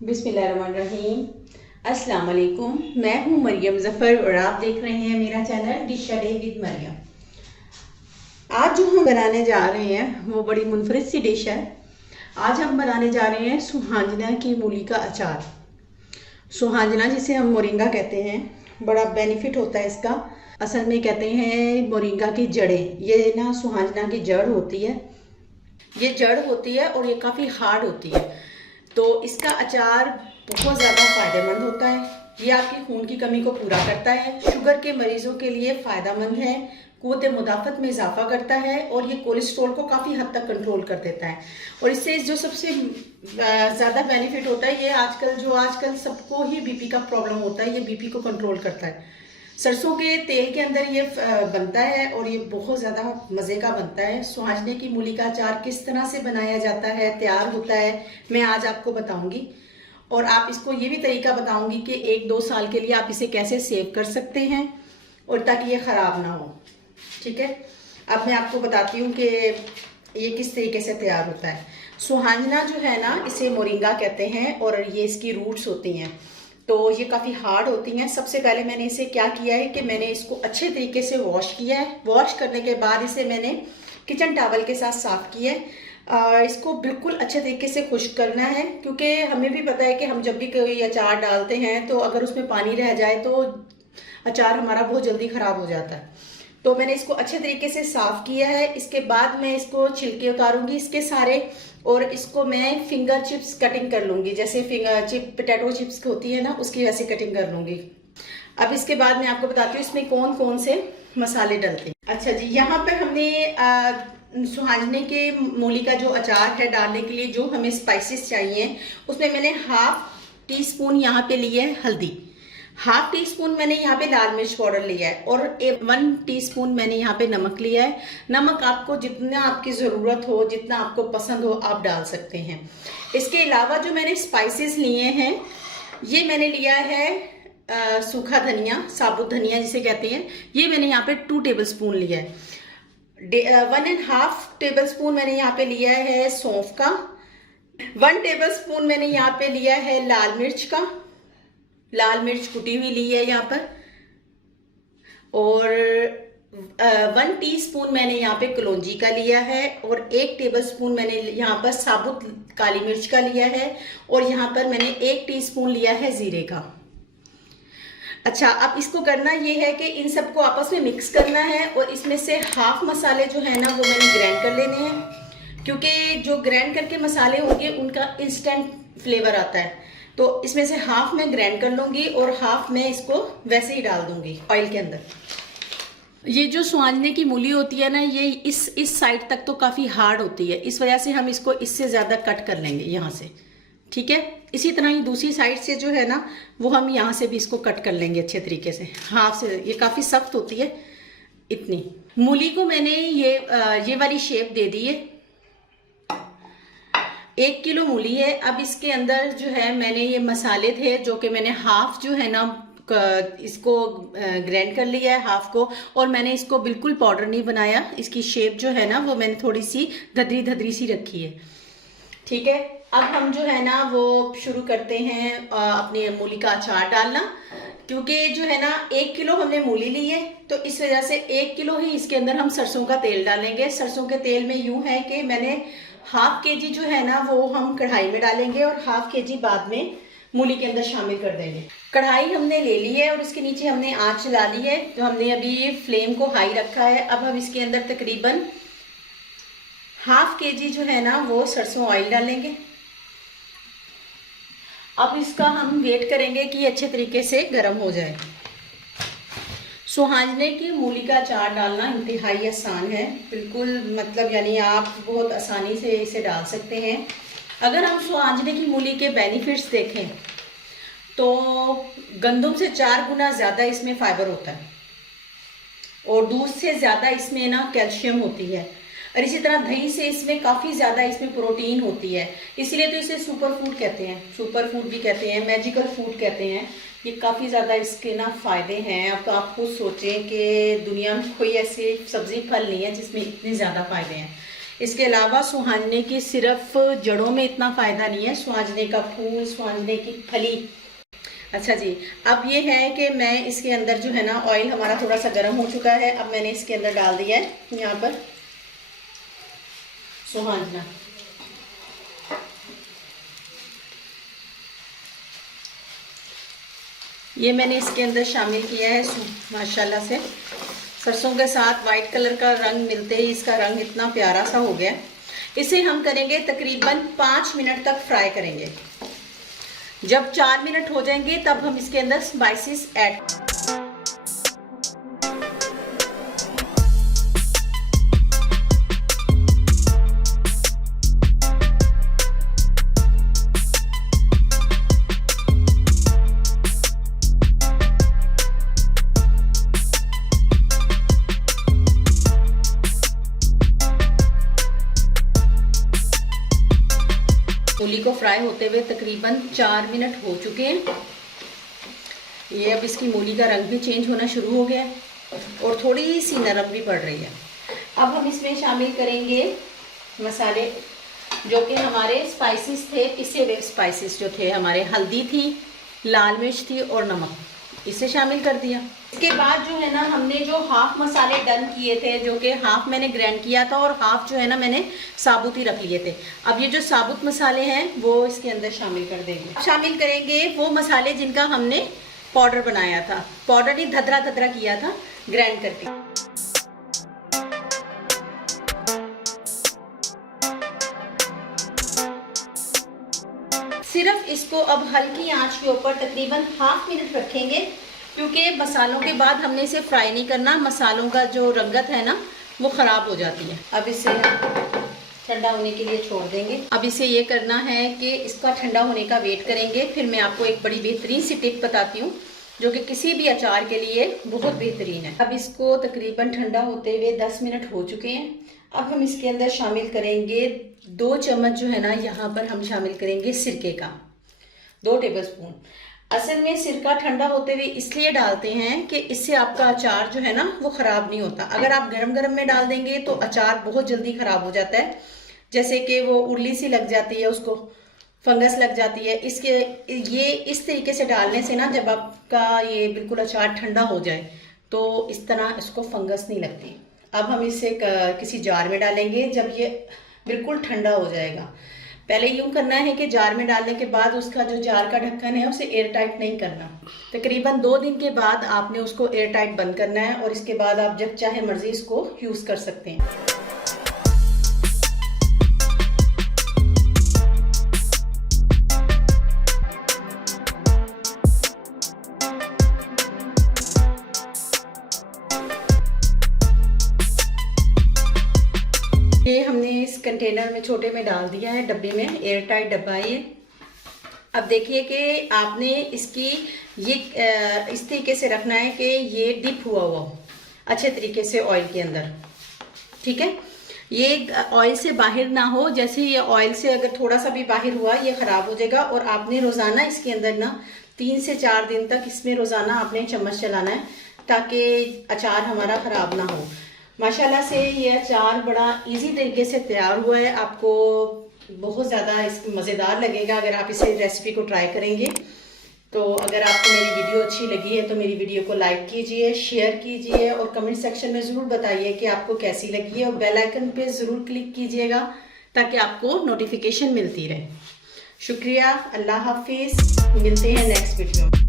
बिस्मिल्लाहिर्रहमानिर्रहीम। अस्सलाम वालेकुम। मैं हूँ मरियम ज़फ़र और आप देख रहे हैं मेरा channel dish a day with Mariam. आज जो हम बनाने जा रहे हैं वो बड़ी मुनफरिद सी डिश है। आज हम बनाने जा रहे हैं सुहांजना की मूली का अचार। सुहांजना जिसे हम मोरिंगा कहते हैं, बड़ा बेनिफिट होता है इसका। असल में कहते हैं मोरिंगा की जड़ें, ये ना सुहांजना की जड़ होती है, ये जड़ होती है और ये काफ़ी हार्ड होती है। तो इसका अचार बहुत ज़्यादा फ़ायदेमंद होता है। ये आपकी खून की कमी को पूरा करता है, शुगर के मरीजों के लिए फ़ायदेमंद है, क़ुव्वत मुदाफ़त में इजाफा करता है और ये कोलेस्ट्रॉल को काफ़ी हद तक कंट्रोल कर देता है। और इससे जो सबसे ज़्यादा बेनिफिट होता है, ये आजकल सबको ही बीपी का प्रॉब्लम होता है, ये बीपी को कंट्रोल करता है। सरसों के तेल के अंदर ये बनता है और ये बहुत ज़्यादा मज़े का बनता है। सुहांजने की मूली का अचार किस तरह से बनाया जाता है, तैयार होता है, मैं आज आपको बताऊंगी। और आप इसको ये भी तरीका बताऊंगी कि 1-2 साल के लिए आप इसे कैसे सेव कर सकते हैं और ताकि ये ख़राब ना हो। ठीक है, अब मैं आपको बताती हूँ कि ये किस तरीके से तैयार होता है। सुहांजना जो है ना, इसे मोरिंगा कहते हैं और ये इसकी रूट्स होती हैं, तो ये काफ़ी हार्ड होती हैं। सबसे पहले मैंने इसे क्या किया है कि मैंने इसको अच्छे तरीके से वॉश किया है। वॉश करने के बाद इसे मैंने किचन टॉवल के साथ साफ़ किया है। इसको बिल्कुल अच्छे तरीके से खुश्क करना है, क्योंकि हमें भी पता है कि हम जब भी कोई अचार डालते हैं तो अगर उसमें पानी रह जाए तो अचार हमारा बहुत जल्दी ख़राब हो जाता है। तो मैंने इसको अच्छे तरीके से साफ़ किया है। इसके बाद मैं इसको छिलके उतारूंगी इसके सारे, और इसको मैं फिंगर चिप्स कटिंग कर लूँगी, जैसे पोटैटो चिप्स होती है ना, उसकी वैसे कटिंग कर लूँगी। अब इसके बाद मैं आपको बताती हूँ इसमें कौन कौन से मसाले डलते हैं। अच्छा जी, यहाँ पे हमने सुहांजने के मूली का जो अचार है डालने के लिए जो हमें स्पाइसेस चाहिए, उसमें मैंने 1/2 टीस्पून यहाँ पे लिया है हल्दी, 1/2 टीस्पून मैंने यहाँ पे लाल मिर्च पाउडर लिया है और 1 टीस्पून मैंने यहाँ पे नमक लिया है। नमक आपको जितना आपकी ज़रूरत हो, जितना आपको पसंद हो, आप डाल सकते हैं। इसके अलावा जो मैंने स्पाइसेस लिए हैं, ये मैंने लिया है सूखा धनिया, साबुत धनिया जिसे कहते हैं, ये मैंने यहाँ पे 2 टेबलस्पून लिया है। 1.5 टेबलस्पून मैंने यहाँ पे लिया है सौंफ का, 1 टेबलस्पून मैंने यहाँ पे लिया है लाल मिर्च का, लाल मिर्च कुटी हुई ली है यहाँ पर, और 1 टीस्पून मैंने यहाँ पे कलौंजी का लिया है, और 1 टेबलस्पून मैंने यहाँ पर साबुत काली मिर्च का लिया है, और यहाँ पर मैंने 1 टीस्पून लिया है ज़ीरे का। अच्छा, अब इसको करना ये है कि इन सबको आपस में मिक्स करना है, और इसमें से हाफ मसाले जो है ना वो मैंने ग्राइंड कर लेने हैं, क्योंकि जो ग्राइंड करके मसाले होंगे उनका इंस्टेंट फ्लेवर आता है। तो इसमें से हाफ मैं ग्राइंड कर लूँगी और हाफ मैं इसको वैसे ही डाल दूँगी ऑयल के अंदर। ये जो सुहांजने की मूली होती है ना, ये इस साइड तक तो काफ़ी हार्ड होती है, इस वजह से हम इसको इससे ज़्यादा कट कर लेंगे यहाँ से। ठीक है, इसी तरह ही दूसरी साइड से जो है ना वो हम यहाँ से भी इसको कट कर लेंगे अच्छे तरीके से, हाथ से। ये काफ़ी सख्त होती है। इतनी मूली को मैंने ये वाली शेप दे दी है। 1 किलो मूली है। अब इसके अंदर जो है मैंने ये मसाले थे जो कि मैंने हाफ जो है ना इसको ग्राइंड कर लिया है, हाफ को, और मैंने इसको बिल्कुल पाउडर नहीं बनाया। इसकी शेप जो है ना वो मैंने थोड़ी सी धदरी धदरी सी रखी है। ठीक है, अब हम जो है ना वो शुरू करते हैं अपनी मूली का अचार डालना, क्योंकि जो है ना 1 किलो हमने मूली ली है, तो इस वजह से 1 किलो ही इसके अंदर हम सरसों का तेल डालेंगे। सरसों के तेल में यूं है कि मैंने 1/2 केजी जो है ना वो हम कढ़ाई में डालेंगे और 1/2 केजी बाद में मूली के अंदर शामिल कर देंगे। कढ़ाई हमने ले ली है और उसके नीचे हमने आंच ला ली है, तो हमने अभी फ्लेम को हाई रखा है। अब हम इसके अंदर तकरीबन 1/2 केजी जो है ना वो सरसों ऑयल डालेंगे। अब इसका हम वेट करेंगे कि अच्छे तरीके से गर्म हो जाए। सुहांजने की मूली का अचार डालना इंतहाई आसान है, बिल्कुल, मतलब यानी आप बहुत आसानी से इसे डाल सकते हैं। अगर हम सुहांजने की मूली के बेनिफिट्स देखें तो गंदम से 4 गुना ज़्यादा इसमें फाइबर होता है, और दूध से ज़्यादा इसमें ना कैल्शियम होती है, और इसी तरह दही से इसमें काफ़ी ज़्यादा इसमें प्रोटीन होती है। इसलिए तो इसे सुपर फूड कहते हैं, सुपर फूड भी कहते हैं, मैजिकल फूड कहते हैं। ये काफ़ी ज़्यादा इसके ना फ़ायदे हैं। अब तो आप खुद सोचें कि दुनिया में कोई ऐसी सब्ज़ी फल नहीं है जिसमें इतने ज़्यादा फ़ायदे हैं। इसके अलावा सुहाजने की सिर्फ जड़ों में इतना फ़ायदा नहीं है, सुहाजने का फूल, सुहाजने की फली। अच्छा जी, अब ये है कि मैं इसके अंदर जो है ना, ऑयल हमारा थोड़ा सा गर्म हो चुका है। अब मैंने इसके अंदर डाल दिया है यहाँ पर सुहाजना। ये मैंने इसके अंदर शामिल किया है। माशाल्लाह से सरसों के साथ वाइट कलर का रंग मिलते ही इसका रंग इतना प्यारा सा हो गया। इसे हम करेंगे तकरीबन 5 मिनट तक फ्राई करेंगे। जब 4 मिनट हो जाएंगे तब हम इसके अंदर स्पाइसेस ऐड। मूली को फ्राई होते हुए तकरीबन 4 मिनट हो चुके हैं। ये अब इसकी मूली का रंग भी चेंज होना शुरू हो गया है और थोड़ी सी नरम भी पड़ रही है। अब हम इसमें शामिल करेंगे मसाले, जो कि हमारे स्पाइसेस थे, पिसे हुए स्पाइसेस जो थे हमारे, हल्दी थी, लाल मिर्च थी और नमक, इसे शामिल कर दिया। इसके बाद जो है ना, हमने जो हाफ मसाले डन किए थे, जो कि हाफ मैंने ग्राइंड किया था और हाफ जो है ना मैंने साबुत ही रख लिए थे। अब ये जो साबुत मसाले हैं वो इसके अंदर शामिल कर देंगे। शामिल करेंगे वो मसाले जिनका हमने पाउडर बनाया था, पाउडर ही धदरा धदरा किया था ग्राइंड करके। सिर्फ इसको अब हल्की आंच के ऊपर तकरीबन हाफ मिनट रखेंगे, क्योंकि मसालों के बाद हमने इसे फ्राई नहीं करना, मसालों का जो रंगत है ना वो ख़राब हो जाती है। अब इसे ठंडा होने के लिए छोड़ देंगे। अब इसे ये करना है कि इसका ठंडा होने का वेट करेंगे। फिर मैं आपको एक बड़ी बेहतरीन सी टिप बताती हूँ, जो कि किसी भी अचार के लिए बहुत बेहतरीन है। अब इसको तकरीबन ठंडा होते हुए 10 मिनट हो चुके हैं। अब हम इसके अंदर शामिल करेंगे 2 चम्मच जो है ना, यहाँ पर हम शामिल करेंगे सिरके का 2 टेबलस्पून। असल में सिरका ठंडा होते हुए इसलिए डालते हैं कि इससे आपका अचार जो है ना वो ख़राब नहीं होता। अगर आप गरम गरम में डाल देंगे तो अचार बहुत जल्दी ख़राब हो जाता है, जैसे कि वो उर्ली सी लग जाती है, उसको फंगस लग जाती है। ये इस तरीके से डालने से ना, जब आपका ये बिल्कुल अचार ठंडा हो जाए तो इस तरह इसको फंगस नहीं लगती। अब हम इसे किसी जार में डालेंगे जब ये बिल्कुल ठंडा हो जाएगा। पहले यूँ करना है कि जार में डालने के बाद उसका जो जार का ढक्कन है उसे एयर टाइट नहीं करना। तकरीबन 2 दिन के बाद आपने उसको एयर टाइट बंद करना है और इसके बाद आप जब चाहे मर्जी इसको यूज़ कर सकते हैं। ये हमने इस कंटेनर में छोटे में डाल दिया है, डब्बे में, एयर टाइट डब्बा है ये। अब देखिए कि आपने इसकी ये इस तरीके से रखना है कि ये डिप हुआ हो अच्छे तरीके से ऑयल के अंदर, ठीक है। ये ऑयल से बाहर ना हो, जैसे ये ऑयल से अगर थोड़ा सा भी बाहर हुआ ये ख़राब हो जाएगा। और आपने रोज़ाना इसके अंदर ना 3 से 4 दिन तक इसमें रोज़ाना आपने चम्मच चलाना है, ताकि अचार हमारा ख़राब ना हो। माशाल्लाह से ये अचार बड़ा इजी तरीके से तैयार हुआ है। आपको बहुत ज़्यादा मज़ेदार लगेगा अगर आप इसे रेसिपी को ट्राई करेंगे। तो अगर आपको मेरी वीडियो अच्छी लगी है तो मेरी वीडियो को लाइक कीजिए, शेयर कीजिए और कमेंट सेक्शन में ज़रूर बताइए कि आपको कैसी लगी है। और बेल आइकन पे ज़रूर क्लिक कीजिएगा ताकि आपको नोटिफिकेशन मिलती रहे। शुक्रिया, अल्लाह हाफिज़, मिलते हैं नेक्स्ट वीडियो में।